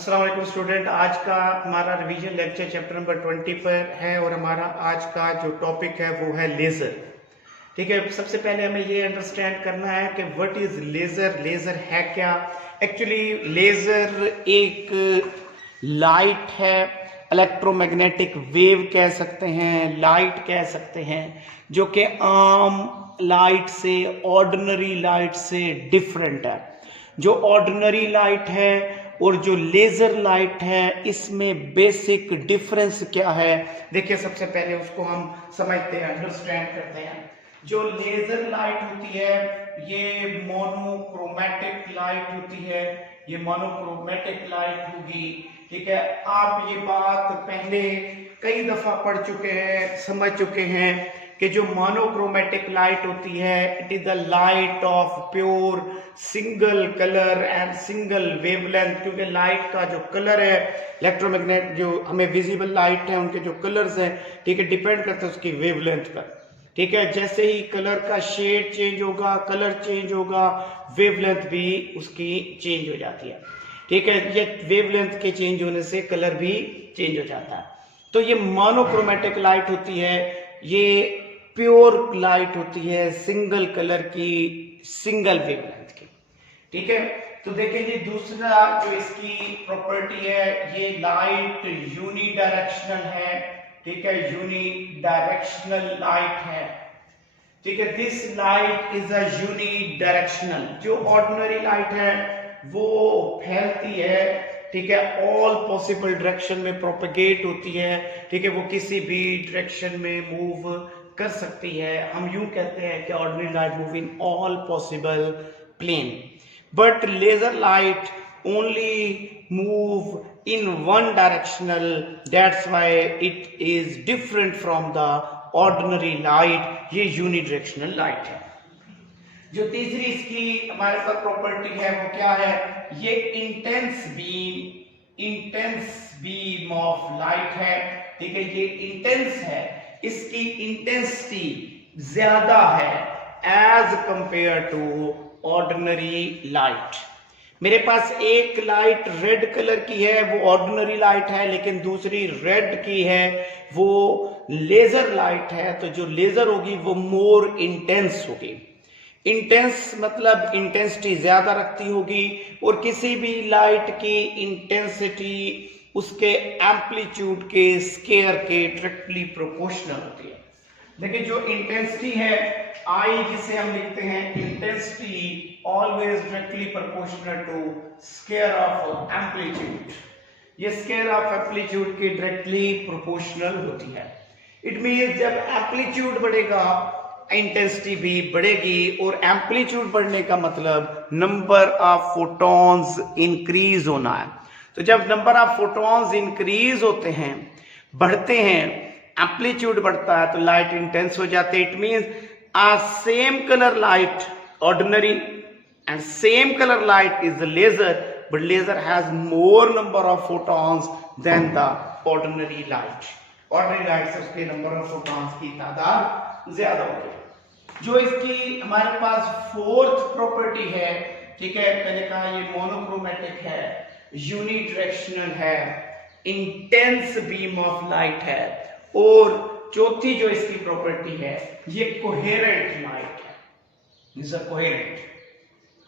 अस्सलाम वालेकुम स्टूडेंट। आज का हमारा रिवीजन लेक्चर चैप्टर नंबर 20 पर है और हमारा आज का जो टॉपिक है वो है लेज़र। ठीक है, सबसे पहले हमें ये अंडरस्टैंड करना है कि व्हाट इज लेज़र। लेज़र है क्या? एक्चुअली लेज़र एक लाइट है, इलेक्ट्रोमैग्नेटिक वेव कह सकते हैं, लाइट कह सकते हैं, जो कि आम लाइट से, ऑर्डिनरी लाइट से डिफरेंट है। जो ऑर्डिनरी लाइट है और जो लेजर लाइट है, इसमें बेसिक डिफरेंस क्या है? देखिए, सबसे पहले उसको हम समझते हैं, अंडरस्टैंड करते हैं। जो लेजर लाइट होती है ये मोनोक्रोमैटिक लाइट होती है, ये मोनोक्रोमैटिक लाइट होगी। ठीक है, आप ये बात पहले कई दफा पढ़ चुके हैं, समझ चुके हैं कि जो मोनोक्रोमैटिक लाइट होती है, it is the light of pure single colour and single wavelength. क्योंकि लाइट का जो कलर है, इलेक्ट्रोमैग्नेट जो हमें विजिबल लाइट है उनके जो कलर्स हैं, ठीक है, डिपेंड करते हैं उसकी वेवलेंथ पर। ठीक है, जैसे ही कलर का शेड चेंज होगा, कलर चेंज होगा, वेवलेंथ भी उसकी चेंज हो जाती है। ठीक है, ये वेवलेंथ के चेंज होने से कलर भी चेंज हो जाता है। तो ये मोनोक्रोमैटिक लाइट होती है, ये प्योर लाइट होती है, सिंगल कलर की, सिंगल वेवलेंथ की। ठीक है, तो देखिए जी, दूसरा जो इसकी प्रॉपर्टी है, ये लाइट यूनिडायरेक्शनल है। ठीक है, यूनिडायरेक्शनल लाइट है। ठीक है, this light is a unidirectional. जो ऑर्डिनरी लाइट है वो फैलती है, ठीक है, ऑल पॉसिबल डायरेक्शन में प्रोपेगेट होती है। ठीक है, वो किसी भी डायरेक्शन में मूव कर सकती है। हम यूं कहते हैं कि ordinary light move in all possible plane, but laser light only move in one directional, that's why it is different from the ordinary light. ये यूनिडायरेक्शनल लाइट है। जो तीसरी इसकी हमारे पास प्रॉपर्टी है वो क्या है? ये इंटेंस बीम ऑफ लाइट है। ठीक है, ये इंटेंस है, इसकी इंटेंसिटी ज्यादा है as compare to ordinary light. मेरे पास एक लाइट रेड कलर की है, वो ऑर्डिनरी लाइट है, लेकिन दूसरी रेड की है, वो लेजर लाइट है। तो जो लेजर होगी वो मोर इंटेंस होगी। इंटेंस मतलब इंटेंसिटी ज्यादा रखती होगी, और किसी भी लाइट की इंटेंसिटी उसके एम्पलीट्यूड के स्केयर के डायरेक्टली प्रोपोर्शनल होती है। देखिए, जो इंटेंसिटी है आई, जिसे हम लिखते हैं intensity always directly proportional to square of amplitude. ये स्केयर ऑफ एम्पलीट्यूड की डायरेक्टली प्रोपोर्शनल होती है। इट मींस जब एम्पलीट्यूड बढ़ेगा इंटेंसिटी भी बढ़ेगी, और एम्पलीट्यूड बढ़ने का मतलब नंबर ऑफ फोटॉन्स इंक्रीज होना है। तो जब नंबर ऑफ फोटॉन्स इंक्रीज होते हैं, बढ़ते हैं, एम्पलीट्यूड बढ़ता है, तो लाइट इंटेंस हो जाती है। It means a same color light ordinary and same color light is the laser, but laser has more number of photons than the ordinary light. ordinary light से उसके number of photons की तादाद ज्यादा होती है। जो इसकी हमारे पास फोर्थ प्रॉपर्टी है, ठीक है, मैंने कहा ये मोनोक्रोमैटिक है, यूनिडायरेक्शनल है, इंटेंस बीम ऑफ लाइट है, और चौथी जो इसकी प्रॉपर्टी है ये कोहेरेंट लाइट है। Is a coherent.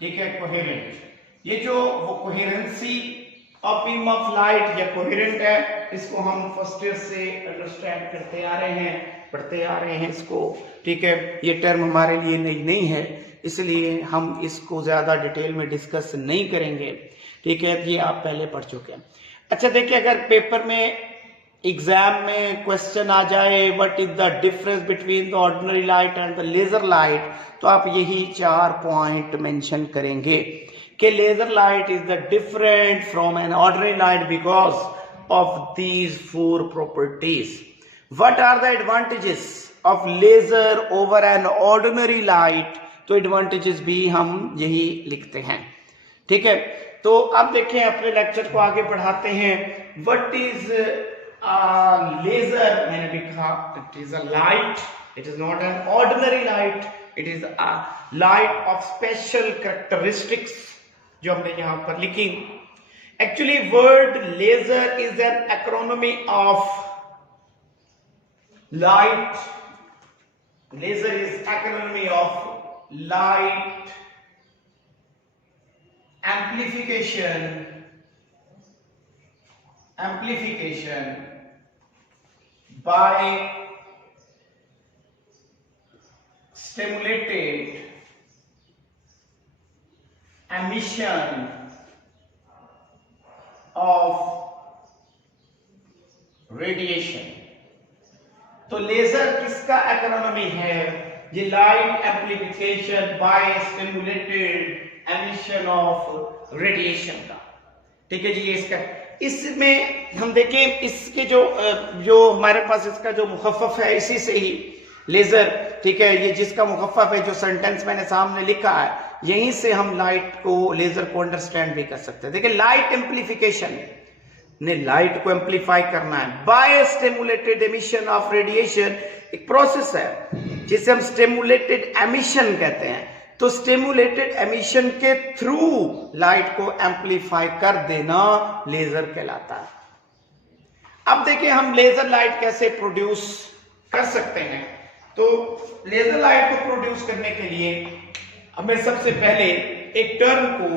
ठीक है, कोहेरेंट, ये जो वो coherency of beam of light या कोहेरेंट है, इसको हम फर्स्ट ईयर से अंडरस्टैंड करते आ रहे हैं, पढ़ते आ रहे हैं इसको। ठीक है, ये टर्म हमारे लिए नई नहीं है, इसलिए हम इसको ज्यादा डिटेल में डिस्कस नहीं करेंगे। ठीक है, ये आप पहले पढ़ चुके हैं। अच्छा, देखिए, अगर पेपर में एग्जाम में क्वेश्चन आ जाए what is the difference between the ordinary light and the laser light, तो आप यही 4 पॉइंट मेंशन करेंगे कि laser light is the different from an ordinary light because of these 4 properties. What are the advantages of laser over an ordinary light? तो advantages भी हम यही लिखते हैं। ठीक है, तो अब देखें, अपने लेक्चर को आगे बढ़ाते हैं। व्हाट इज laser, मैंने भी कहा it is a light, it is not an ordinary light, it is a light of special characteristics जो हमने यहां पर लिखी। Actually, word laser is an acronym of light. Laser is acronym of light amplification by stimulated emission of radiation. तो laser किसका एक्रोनमी है? ये light amplification by stimulated emission of radiation का। ठीक है जी, ये इसका, इसमें हम देखें इसके जो हमारे पास इसका जो मुखफ़फ़ है इसी से ही लेजर, ठीक है, ये जिसका मुखफ़फ़ है, जो सेंटेंस मैंने सामने लिखा है, यहीं से हम लाइट को, लेजर को अंडरस्टैंड भी कर सकते हैं। देखिए, लाइट एम्प्लीफिकेशन ने लाइट को एम्प्लीफाई करना है by stimulated emission of radiation. एक प्रोसेस है जिसे हम स्टिमुलेटेड एमिशन कहते हैं। तो स्टिमुलेटेड एमिशन के थ्रू लाइट को एम्प्लीफाई कर देना लेजर कहलाता है। अब देखिए हम लेजर लाइट कैसे प्रोड्यूस कर सकते हैं। तो लेजर लाइट को प्रोड्यूस करने के लिए हमें सबसे पहले एक टर्म को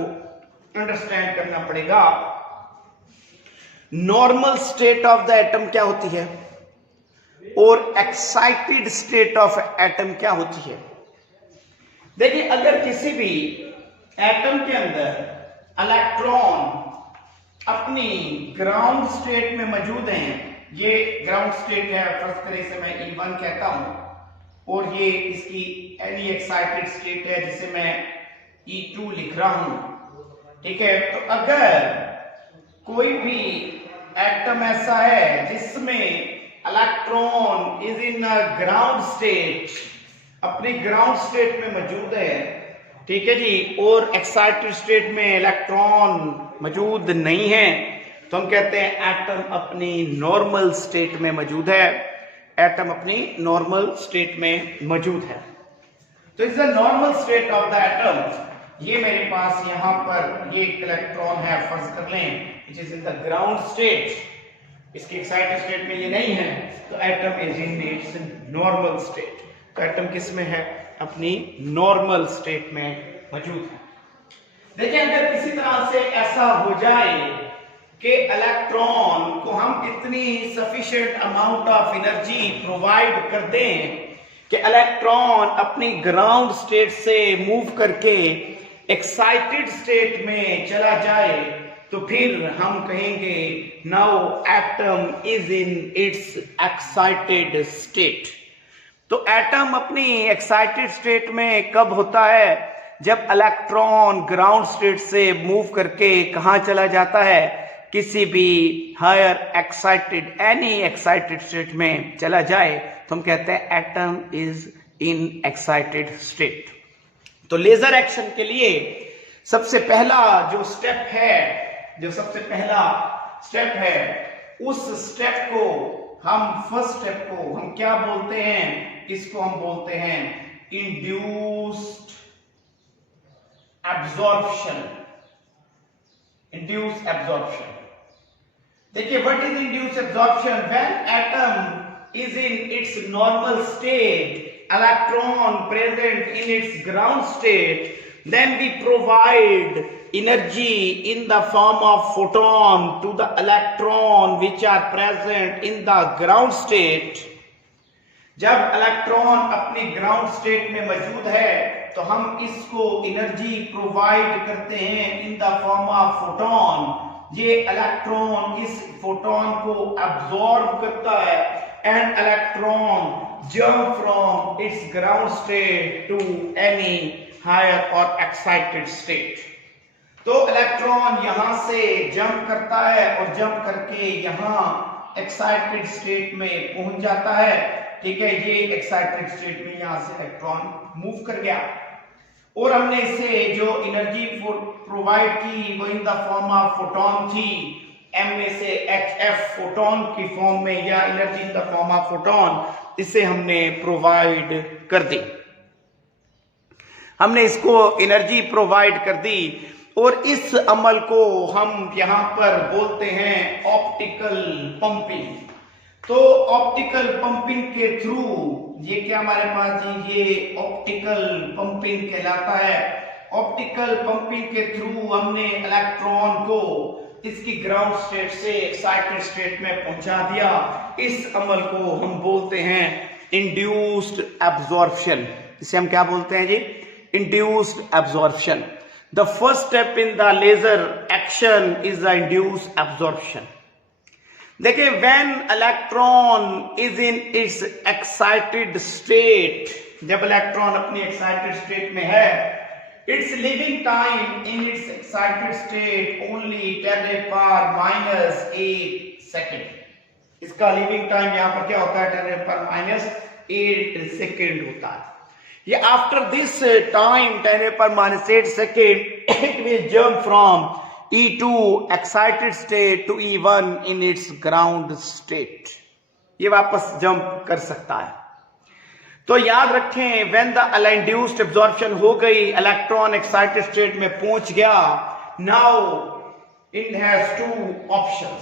अंडरस्टैंड करना पड़ेगा। Normal state of the atom क्या होती है और एक्साइटेड स्टेट ऑफ एटम क्या होती है। देखिए, अगर किसी भी एटम के अंदर इलेक्ट्रॉन अपनी ग्राउंड स्टेट में मौजूद हैं, ये ग्राउंड स्टेट है, फर्स्ट करें इसे मैं E1 कहता हूं, और ये इसकी एनी एक्साइटेड स्टेट है जिसे मैं E2 लिख रहा हूं। ठीक है, तो अगर कोई भी एटम ऐसा है जिसमें electron is in ground state, अपनी ग्राउंड स्टेट में मौजूद है, ठीक है जी, और एक्साइटेड स्टेट में इलेक्ट्रॉन मौजूद नहीं है, तो हम कहते हैं एटम अपनी नॉर्मल स्टेट में मौजूद है। एटम अपनी नॉर्मल स्टेट में मौजूद है। तो is the normal state of the atom. ये मेरे पास यहां पर ये एक इलेक्ट्रॉन है, फर्ज कर लें, which is in the ground state. इसकी एक्साइटेड स्टेट में ये नहीं है, तो atom is in its normal state. तो एटम किस में है? अपनी नॉर्मल स्टेट में मौजूद है। देखिए, अगर किसी तरह से ऐसा हो जाए कि इलेक्ट्रॉन को हम इतनी sufficient amount of energy provide कर दें कि इलेक्ट्रॉन अपनी ग्राउंड स्टेट से मूव करके एक्साइटेड स्टेट में चला जाए, तो फिर हम कहेंगे now atom is in its excited state. तो एटम अपनी एक्साइटेड स्टेट में कब होता है? जब इलेक्ट्रॉन ग्राउंड स्टेट से मूव करके कहां चला जाता है? किसी भी higher excited, any excited state में चला जाए, तो हम कहते हैं atom is in excited state. तो लेजर एक्शन के लिए सबसे पहला जो स्टेप है, उस स्टेप को हम, फर्स्ट स्टेप को हम क्या बोलते हैं? इसको हम बोलते हैं इंड्यूस्ड एब्जॉर्प्शन। Induced absorption. देखिए, what is induced absorption? When atom is in its normal state, electron present in its ground state, then we provide energy in the form of photon to the electron which are present in the ground state. जब electron अपनी ground state में मौजूद है, तो हम इसको energy provide करते हैं in the form of photon. ये इलेक्ट्रॉन इस फोटोन को अब्सॉर्ब करता है and electron jump from its ground state to any higher or excited state. तो इलेक्ट्रॉन यहां से जंप करता है और जंप करके यहां एक्साइटेड स्टेट में पहुंच जाता है। ठीक है, ये एक्साइटेड स्टेट में यहां से इलेक्ट्रॉन मूव कर गया और हमने इसे जो एनर्जी प्रोवाइड की वो in the form of photon थी, m में से hf फोटोन की फॉर्म में, या energy in the form of photon, इसे हमने प्रोवाइड कर दी। हमने इसको एनर्जी प्रोवाइड कर दी और इस अमल को हम यहां पर बोलते हैं ऑप्टिकल पंपिंग। तो ऑप्टिकल पंपिंग के थ्रू ये क्या हमारे पास जी ये ऑप्टिकल पंपिंग कहलाता है। ऑप्टिकल पंपिंग के थ्रू हमने इलेक्ट्रॉन को इसकी ग्राउंड स्टेट से एक्साइटेड स्टेट में पहुंचा दिया। इस अमल को हम बोलते हैं इंड्यूस्ड एब्जॉर्प्शन। इसे हम क्या बोलते हैं जी? Induced absorption. The first step in the laser action is the induced absorption. देखिए, when electron is in its excited state, जब इलेक्ट्रॉन अपनी एक्साइटेड स्टेट में है, its living time in its excited state only 10⁻⁸ second. इसका living time यहां पर क्या होता है? 10⁻⁸ सेकेंड होता है। ये after this time 10⁻⁸ second it will jump from E2 excited state to E1 in its ground state। ये वापस जंप कर सकता है। तो याद रखें, when the induced absorption हो गई, इलेक्ट्रॉन एक्साइटेड स्टेट में पहुंच गया, now it has two options।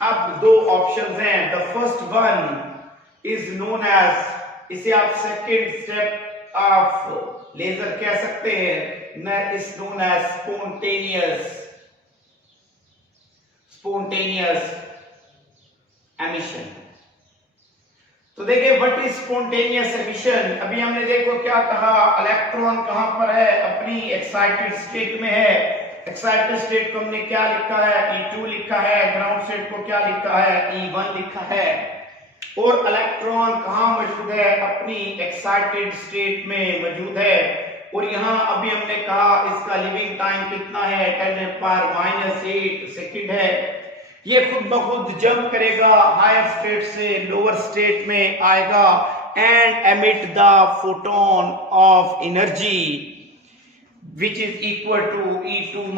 अब दो ऑप्शंस हैं। the first one is known as, इसे आप सेकेंड स्टेप ऑफ लेजर कह सकते हैं, is known as spontaneous emission। तो देखिए, व्हाट इज स्पॉन्टेनियस एमिशन? अभी हमने देखो क्या कहा, इलेक्ट्रॉन कहां पर है? अपनी एक्साइटेड स्टेट में है। एक्साइटेड स्टेट को हमने क्या लिखा है? E2 लिखा है। ग्राउंड स्टेट को क्या लिखा है? E1 लिखा है। और इलेक्ट्रॉन कहां मौजूद है? अपनी एक्साइटेड स्टेट में मौजूद है। और यहां अभी हमने कहा इसका लिविंग टाइम कितना है? 10⁻⁸ सेकेंड है। ये खुद ब खुद जंप करेगा, हायर स्टेट से लोअर स्टेट में आएगा and emit the photon of energy which is equal to E2 -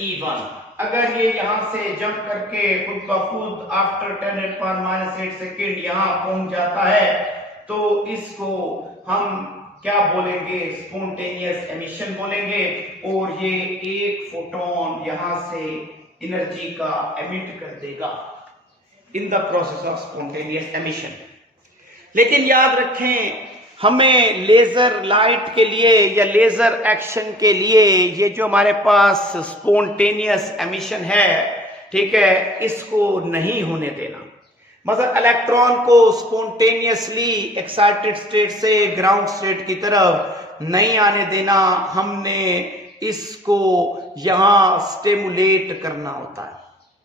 E1। अगर ये यहां से जंप करके खुद ब खुद आफ्टर 10⁻⁸ सेकेंड यहां पहुंच जाता है, तो इसको हम क्या बोलेंगे? स्पॉन्टेनियस एमिशन बोलेंगे। और ये एक फोटोन यहां से एनर्जी का एमिट कर देगा in the process of spontaneous emission. लेकिन याद रखें, हमें लेजर लाइट के लिए या लेजर एक्शन के लिए ये जो हमारे पास स्पॉन्टेनियस एमिशन है, ठीक है, इसको नहीं होने देना। मतलब इलेक्ट्रॉन को स्पॉन्टेनियसली एक्साइटेड स्टेट से ग्राउंड स्टेट की तरफ नहीं आने देना। हमने इसको यहां स्टिमुलेट करना होता है।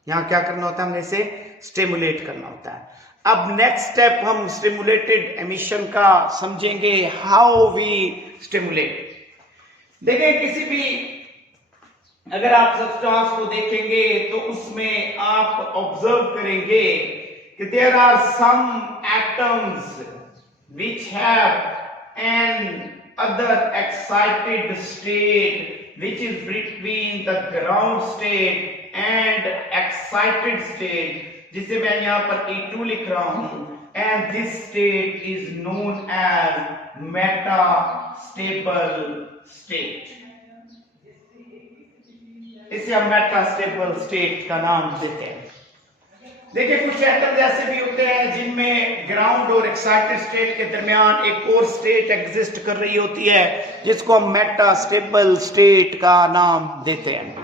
यहां क्या करना होता है? हमने इसे स्टिमुलेट करना होता है। अब नेक्स्ट स्टेप हम स्टिमुलेटेड एमिशन का समझेंगे, हाउ वी स्टिमुलेट। देखिए, किसी भी अगर आप सब्सटेंस को देखेंगे तो उसमें आप ऑब्जर्व करेंगे कि there are some atoms which have an other excited state which is between the ground state and excited state, जिसे मैं यहां पर E2 लिख रहा हूं, and this state is known as metastable state। इसे हम मेटास्टेबल स्टेट का नाम देते हैं। देखिए, कुछ एटम्स ऐसे भी होते हैं जिनमें ग्राउंड और एक्साइटेड स्टेट के दरमियान एक और स्टेट एग्जिस्ट कर रही होती है, जिसको हम मेटास्टेबल स्टेट का नाम देते हैं।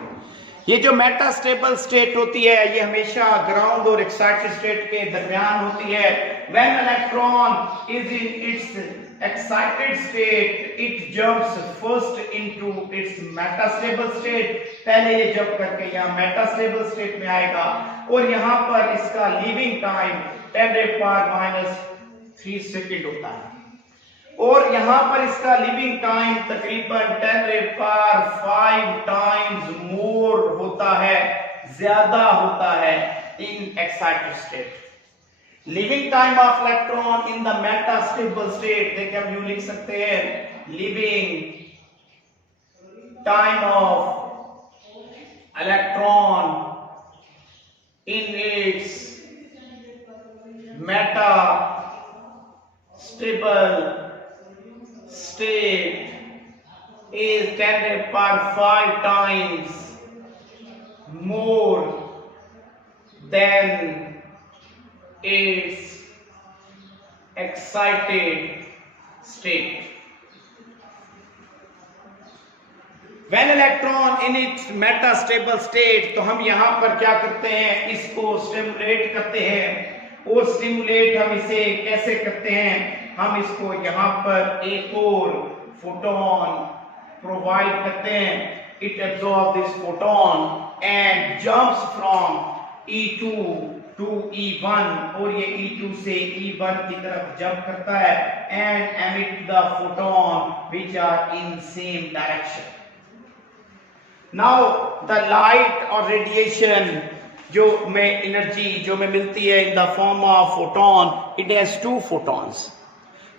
ये जो मेटास्टेबल स्टेट होती है, ये हमेशा ग्राउंड और एक्साइटेड स्टेट के दरमियान होती है। When electron is in it's excited state, it jumps first into its metastable state। पहले ये जंप करके यहाँ metastable state में आएगा और यहाँ पर इसका living time 10⁻⁻³ सेकेंड होता है। और यहाँ पर इसका living time तकरीबन 10⁵ टाइम्स मोर होता है, ज्यादा होता है in excited state। Living time of electron in the metastable state, देखिए हम यूं लिख सकते हैं, living time of electron in its metastable state is 10 raised power 5 times more than its excited state. When electron in its metastable state, तो हम यहाँ पर क्या करते हैं, इसको स्टिमुलेट करते हैं। और स्टिमुलेट हम इसे कैसे करते हैं, हम इसको यहाँ पर एक और फोटोन प्रोवाइड करते हैं। It absorbs this photon and jumps from E2 to E1, और ये E2 से E1 की तरफ जंप करता है and emit the photon which are in same direction. Now the light or radiation जो में एनर्जी जो में मिलती है in the form of photon, it has two photons.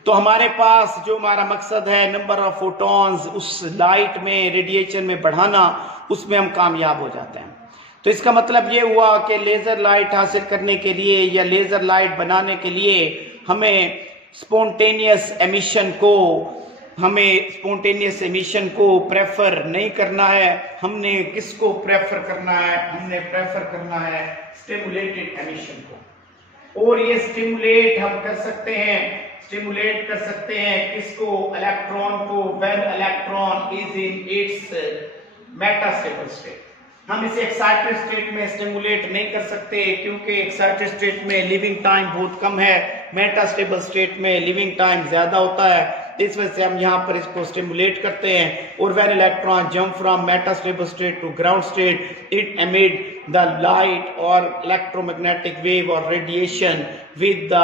तो हमारे पास जो हमारा मकसद है नंबर ऑफ फोटॉन्स उस लाइट में रेडिएशन में बढ़ाना, उसमें हम कामयाब हो जाते हैं। तो इसका मतलब ये हुआ कि लेज़र लाइट हासिल करने के लिए या लेज़र लाइट बनाने के लिए हमें स्पॉन्टेनियस एमिशन को प्रेफर नहीं करना है। हमने किसको प्रेफर करना है, हमने प्रेफर करना है स्टिमुलेटेड एमिशन को। और ये स्टिमुलेट कर सकते हैं किसको, इलेक्ट्रॉन को, when electron is in it's metastable state. हम इसे एक्साइटेड स्टेट में स्टिमुलेट नहीं कर सकते क्योंकि एक्साइटेड स्टेट में लिविंग टाइम बहुत कम है, मेटास्टेबल स्टेट में लिविंग टाइम ज्यादा होता है। इस वजह से हम यहाँ पर इसको स्टिमुलेट करते हैं। और when electron jump from metastable state to ground state, it emit the light और इलेक्ट्रोमैग्नेटिक वेव और radiation with the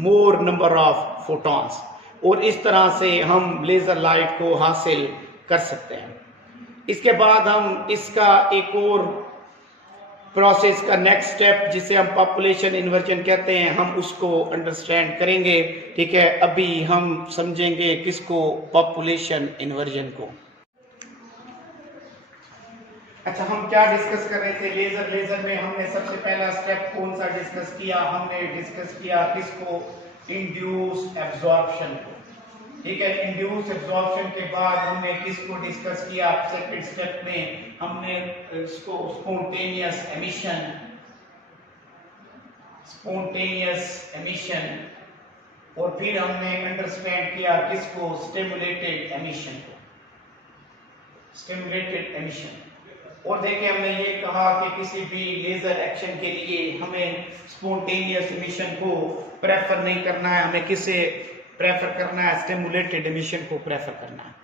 more number of photons. और इस तरह से हम लेजर लाइट को हासिल कर सकते हैं। इसके बाद हम इसका एक और प्रोसेस का नेक्स्ट स्टेप जिसे हम पॉपुलेशन इन्वर्जन कहते हैं, हम उसको अंडरस्टैंड करेंगे। ठीक है, अभी हम समझेंगे किसको, पॉपुलेशन इन्वर्जन को। अच्छा, हम क्या डिस्कस कर रहे थे लेजर में हमने सबसे पहला स्टेप कौन सा डिस्कस किया, हमने डिस्कस किया किसको, इंड्यूस एब्जॉर्प्शन को। ठीक है, इंड्यूस एब्जॉर्प्शन के बाद हमने किसको डिस्कस किया, सेकंड स्टेप में हमने इसको स्पॉन्टेनियस एमिशन, और फिर हमने अंडरस्टैंड किया किसको, स्टिमुलेटेड एमिशन। और देखिए हमने ये कहा कि किसी भी लेजर एक्शन के लिए हमें स्पॉन्टेनियस एमिशन को प्रेफर नहीं करना है, हमें किसे प्रेफर करना है, स्टिमुलेटेड एमिशन को प्रेफर करना है।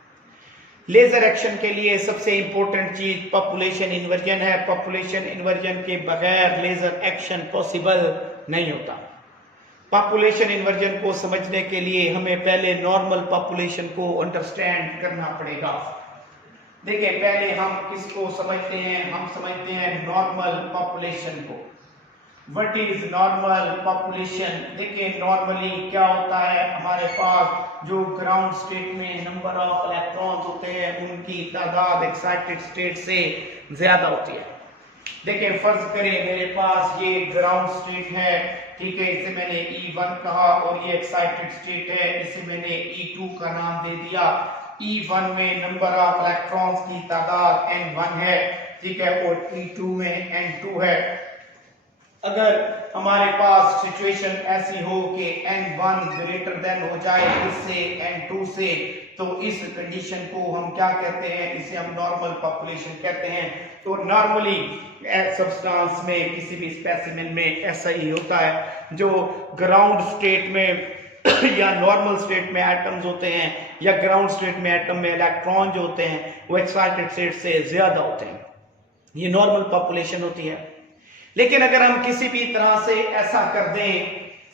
लेजर एक्शन के लिए सबसे इंपॉर्टेंट चीज पॉपुलेशन इन्वर्जन है। पॉपुलेशन इन्वर्जन के बगैर लेजर एक्शन पॉसिबल नहीं होता। पॉपुलेशन इन्वर्जन को समझने के लिए हमें पहले नॉर्मल पॉपुलेशन को अंडरस्टैंड करना पड़ेगा। देखिए पहले हम किसको समझते हैं, हम समझते हैं नॉर्मल पॉपुलेशन को। What is normal population? देखिए नॉर्मली क्या होता है, हमारे पास जो ग्राउंड स्टेट में नंबर ऑफ इलेक्ट्रॉन्स होते हैं उनकी तादाद एक्साइटेड स्टेट से ज्यादा होती है। देखिए फर्ज करें मेरे पास ये ग्राउंड स्टेट है, ठीक है, इसे मैंने E1 कहा, और ये एक्साइटेड स्टेट है, इसे मैंने E2 का नाम दे दिया। E1 में नंबर ऑफ इलेक्ट्रॉन्स की तादाद N1 है, ठीक है, और E2 में N2 है। अगर हमारे पास सिचुएशन ऐसी हो कि N1 ग्रेटर देन हो जाए इससे N2 से, तो इस कंडीशन को हम क्या कहते हैं, इसे हम नॉर्मल पॉपुलेशन कहते हैं। तो नॉर्मली सब्सटेंस में किसी भी स्पेसिमेन में ऐसा ही होता है, जो ग्राउंड स्टेट में या नॉर्मल स्टेट में एटम्स होते हैं या ग्राउंड स्टेट में एटम में इलेक्ट्रॉन जो होते हैं वो एक्साइटेड स्टेट से ज्यादा होते हैं, ये नॉर्मल पॉपुलेशन होती है। लेकिन अगर हम किसी भी तरह से ऐसा कर दें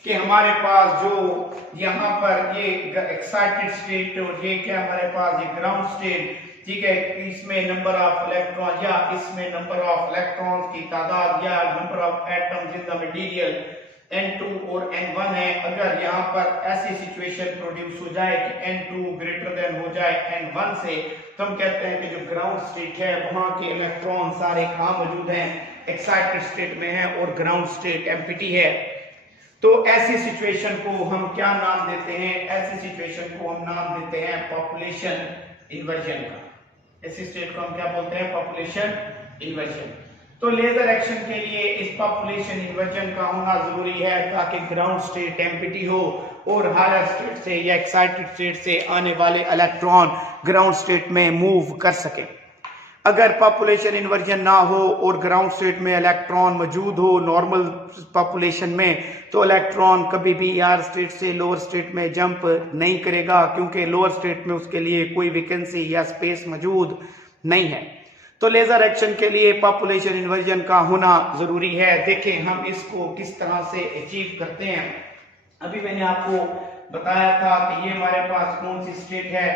कि हमारे पास जो यहाँ पर ये एक्साइटेड स्टेट और ये क्या हमारे पास ये ग्राउंड स्टेट, ठीक है, इसमें नंबर ऑफ इलेक्ट्रॉन या इसमें नंबर ऑफ इलेक्ट्रॉन्स की तादाद या number of atoms in the material N2 और N1 है। अगर यहाँ पर ऐसी सिचुएशन प्रोड्यूस हो जाए कि N2 ग्रेटर देन हो जाए N1 से, तो हम कहते हैं कि जो ग्राउंड स्टेट है वहाँ के इलेक्ट्रॉन सारे कहाँ मौजूद हैं, एक्साइटेड स्टेट में है, और ग्राउंड स्टेट एम्प्टी है। तो ऐसी सिचुएशन को हम क्या नाम देते हैं, ऐसी सिचुएशन को हम नाम देते हैं पॉपुलेशन इन्वर्जन का। इस स्टेट को हम क्या बोलते हैं? Population inversion. तो लेजर एक्शन के लिए इस पॉपुलेशन इन्वर्जन का होना जरूरी है ताकि ग्राउंड स्टेट एम्प्टी हो और हायर स्टेट से या एक्साइटेड स्टेट से आने वाले इलेक्ट्रॉन ग्राउंड स्टेट में मूव कर सके। अगर पॉपुलेशन इन्वर्जन ना हो और ग्राउंड स्टेट में इलेक्ट्रॉन मौजूद हो नॉर्मल पॉपुलेशन में, तो इलेक्ट्रॉन कभी भी हायर स्टेट से लोअर स्टेट में जंप नहीं करेगा, क्योंकि लोअर स्टेट में उसके लिए कोई वैकेंसी या स्पेस मौजूद नहीं है। तो लेजर एक्शन के लिए पॉपुलेशन इन्वर्जन का होना जरूरी है। देखें हम इसको किस तरह से अचीव करते हैं। अभी मैंने आपको बताया था कि ये हमारे पास कौन सी स्टेट है,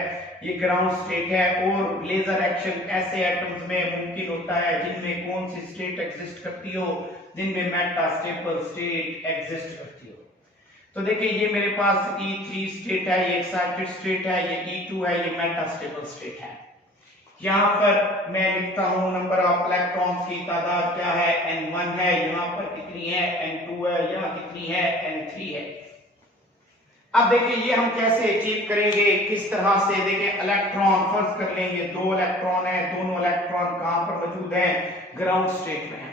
ये ग्राउंड स्टेट है, और लेजर एक्शन ऐसे एटम्स में मुमकिन होता है जिनमें कौन सी स्टेट एग्जिस्ट करती हो, जिनमें मेटास्टेबल स्टेट एग्जिस्ट करती हो। तो देखिए ये मेरे पास E3 स्टेट है, ये एक्साइटेड स्टेट है, ये E2 है, ये मेटास्टेबल स्टेट है। यहाँ पर मैं लिखता हूँ नंबर ऑफ इलेक्ट्रॉन्स की तादाद क्या है, N1 है, यहाँ पर कितनी है, N2 है, यहाँ कितनी है, N3 है। अब देखिए ये हम कैसे अचीव करेंगे, किस तरह से। देखिए इलेक्ट्रॉन फर्ज कर लेंगे, 2 इलेक्ट्रॉन है, दोनों इलेक्ट्रॉन कहां पर मौजूद है? ग्राउंड स्टेट में है।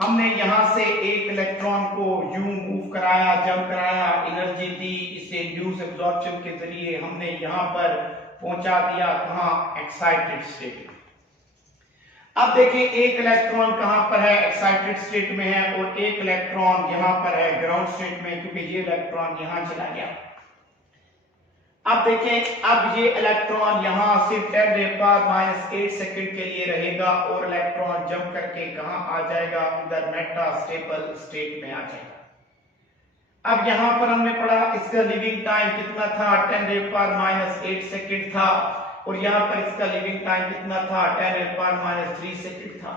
हमने यहां से एक इलेक्ट्रॉन को यूं मूव कराया, जंप कराया, एनर्जी दी, इसे इंड्यूस एब्जॉर्प्शन के जरिए हमने यहां पर पहुंचा दिया, कहां? Excited state. अब देखिए एक इलेक्ट्रॉन कहां पर है? एक्साइटेड स्टेट में है, और एक इलेक्ट्रॉन यहां पर है ग्राउंड स्टेट में, क्योंकि ये इलेक्ट्रॉन यहां चला गया। अब देखें अब ये इलेक्ट्रॉन यहां सिर्फ 10⁻⁻8 सेकंड के लिए रहेगा और इलेक्ट्रॉन जंप करके कहां आ जाएगा? इधर मेटास्टेबल स्टेट में आ जाएगा। अब यहां पर हमने पढ़ा इसका लिविंग टाइम कितना था? 10⁻⁻8 सेकंड था, और यहां पर इसका लिविंग टाइम कितना था? 10⁻³ सेकंड था।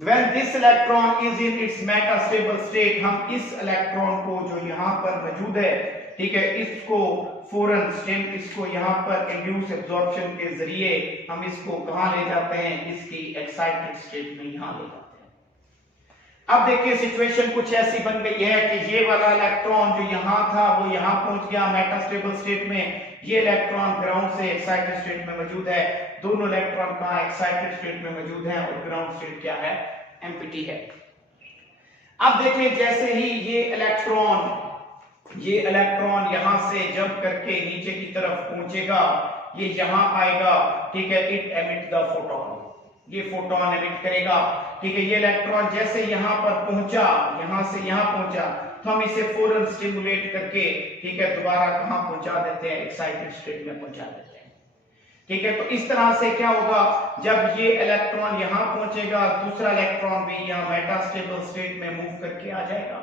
When this electron is in its metastable state, हम इस इलेक्ट्रॉन को जो यहां पर मौजूद है, ठीक है, इसको फौरन स्टेम इसको यहां पर इंड्यूस एब्जॉर्प्शन के जरिए हम इसको कहां ले जाते हैं? इसकी एक्साइटेड स्टेट में यहां ले जाते हैं। अब देखिए सिचुएशन कुछ ऐसी बन गई है कि ये वाला इलेक्ट्रॉन जो यहां था वो यहां पहुंच गया मेटास्टेबल स्टेट में, ये इलेक्ट्रॉन ग्राउंड से एक्साइटेड स्टेट में मौजूद है, दोनों इलेक्ट्रॉन कहां? एक्साइटेड स्टेट में मौजूद हैं, और ग्राउंड स्टेट क्या है? एम्प्टी है। अब देखिए जैसे ही ये इलेक्ट्रॉन यहां से जंप करके नीचे की तरफ पहुंचेगा, ये यहां आएगा, ठीक है, इट एमिट द फोटोन, ये फोटोन एमिट करेगा, ठीक है। ये इलेक्ट्रॉन जैसे यहां पर पहुंचा, यहां से यहां पहुंचा, तो हम इसे फौरन स्टिमुलेट करके, ठीक है, दोबारा कहां पहुंचा देते हैं? एक्साइटेड स्टेट में पहुंचा देते हैं, ठीक है। तो इस तरह से क्या होगा, जब ये इलेक्ट्रॉन यहां पहुंचेगा, दूसरा इलेक्ट्रॉन भी यहां मेटास्टेबल स्टेट में मूव करके आ जाएगा।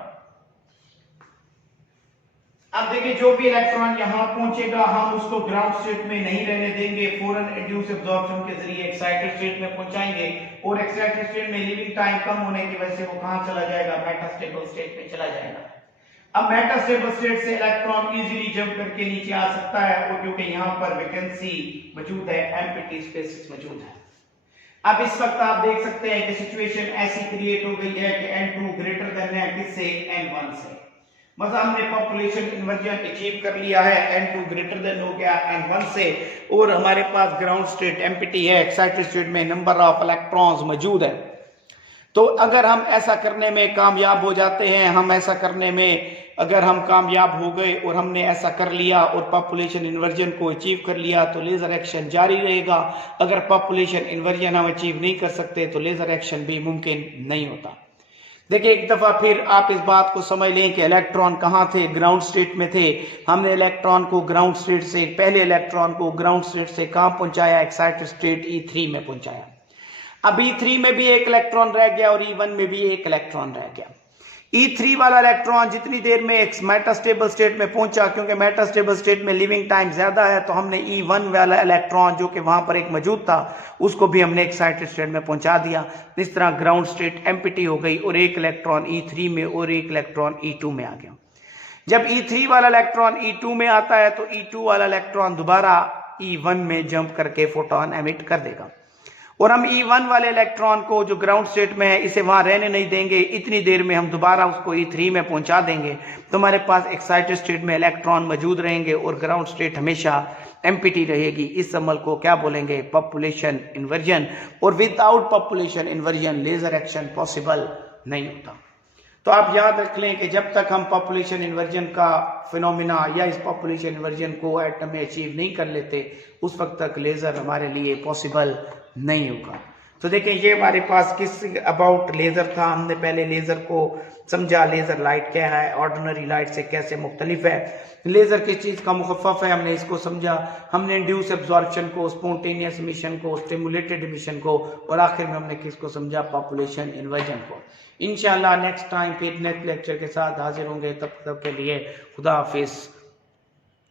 अब देखिए जो भी इलेक्ट्रॉन यहां पहुंचेगा हम उसको ग्राउंड स्टेट में नहीं रहने देंगे, फौरन इंड्यूस एब्जॉर्प्शन के जरिए एक्साइटेड स्टेट में पहुंचाएंगे, और एक्साइटेड स्टेट में लिविंग टाइम कम होने की वजह से वो कहां चला जाएगा? मेटास्टेबल स्टेट में चला जाएगा। अब मेटास्टेबल स्टेट से इलेक्ट्रॉन इजीली जंप करके नीचे आ सकता है, और क्योंकि यहां पर वैकेंसी मौजूद है, एम्प्टी स्पेसेस मौजूद है। अब इस वक्त आप देख सकते हैं कि सिचुएशन ऐसी क्रिएट हो गई है कि N2 ग्रेटर देन है किससे? N1 से। मतलब हमने पॉपुलेशन इन्वर्जन अचीव कर लिया है, N2 ग्रेटर देन हो गया N1 से, और हमारे पास ग्राउंड स्टेट एम्प्टी है, एक्साइटेड स्टेट में नंबर ऑफ इलेक्ट्रॉन्स मौजूद है। तो अगर हम ऐसा करने में कामयाब हो जाते हैं, हम ऐसा करने में अगर हम कामयाब हो गए और हमने ऐसा कर लिया और पॉपुलेशन इन्वर्जन को अचीव कर लिया, तो लेजर एक्शन जारी रहेगा। अगर पॉपुलेशन इन्वर्जन हम अचीव नहीं कर सकते तो लेजर एक्शन भी मुमकिन नहीं होता। देखिए एक दफा फिर आप इस बात को समझ लें कि इलेक्ट्रॉन कहाँ थे? ग्राउंड स्टेट में थे। हमने इलेक्ट्रॉन को ग्राउंड स्टेट से, पहले इलेक्ट्रॉन को ग्राउंड स्टेट से कहाँ पहुंचाया? एक्साइटेड स्टेट E3 में पहुंचाया। अब E3 में भी एक इलेक्ट्रॉन रह गया और E1 में भी एक इलेक्ट्रॉन रह गया। E3 वाला इलेक्ट्रॉन जितनी देर में एक मेटास्टेबल स्टेट में पहुंचा, क्योंकि मेटास्टेबल स्टेट में लिविंग टाइम ज्यादा है, तो हमने E1 वाला इलेक्ट्रॉन जो कि वहां पर एक मौजूद था उसको भी हमने एक्साइटेड स्टेट में पहुंचा दिया। इस तरह ग्राउंड स्टेट एम्प्टी हो गई और एक इलेक्ट्रॉन E3 में और एक इलेक्ट्रॉन E2 में आ गया। जब E3 वाला इलेक्ट्रॉन E2 में आता है तो E2 वाला इलेक्ट्रॉन दोबारा E1 में जंप करके फोटोन एमिट कर देगा, और हम E1 वाले इलेक्ट्रॉन को जो ग्राउंड स्टेट में है इसे वहां रहने नहीं देंगे, इतनी देर में हम दोबारा उसको E3 में पहुंचा देंगे, तो हमारे पास एक्साइटेड स्टेट में इलेक्ट्रॉन मौजूद रहेंगे और ग्राउंड स्टेट हमेशा एम्प्टी रहेगी। इस अमल को क्या बोलेंगे? Population inversion. और without population inversion laser action possible नहीं होता। तो आप याद रख लें कि जब तक हम पॉपुलेशन इन्वर्जन का फिनोमिना या इस पॉपुलेशन इन्वर्जन को एटम में अचीव नहीं कर लेते, उस वक्त तक लेजर हमारे लिए पॉसिबल नहीं होगा। तो देखिए ये हमारे पास किस अबाउट लेजर था। हमने पहले लेजर को समझा, लेजर लाइट क्या है, ऑर्डिनरी लाइट से कैसे मुख्तलिफ है, लेजर किस चीज का मुखफ़फ़ है, हमने इसको समझा। हमने इंड्यूस एब्जॉर्प्शन को, स्पॉन्टेनियस इमिशन को, स्टिमुलेटेड इमिशन को, और आखिर में हमने किसको समझा? पॉपुलेशन इन्वर्जन को। इंशाल्लाह नेक्स्ट टाइम फिर नेक्स्ट लेक्चर के साथ हाजिर होंगे। तब तक के लिए खुदा हाफिज।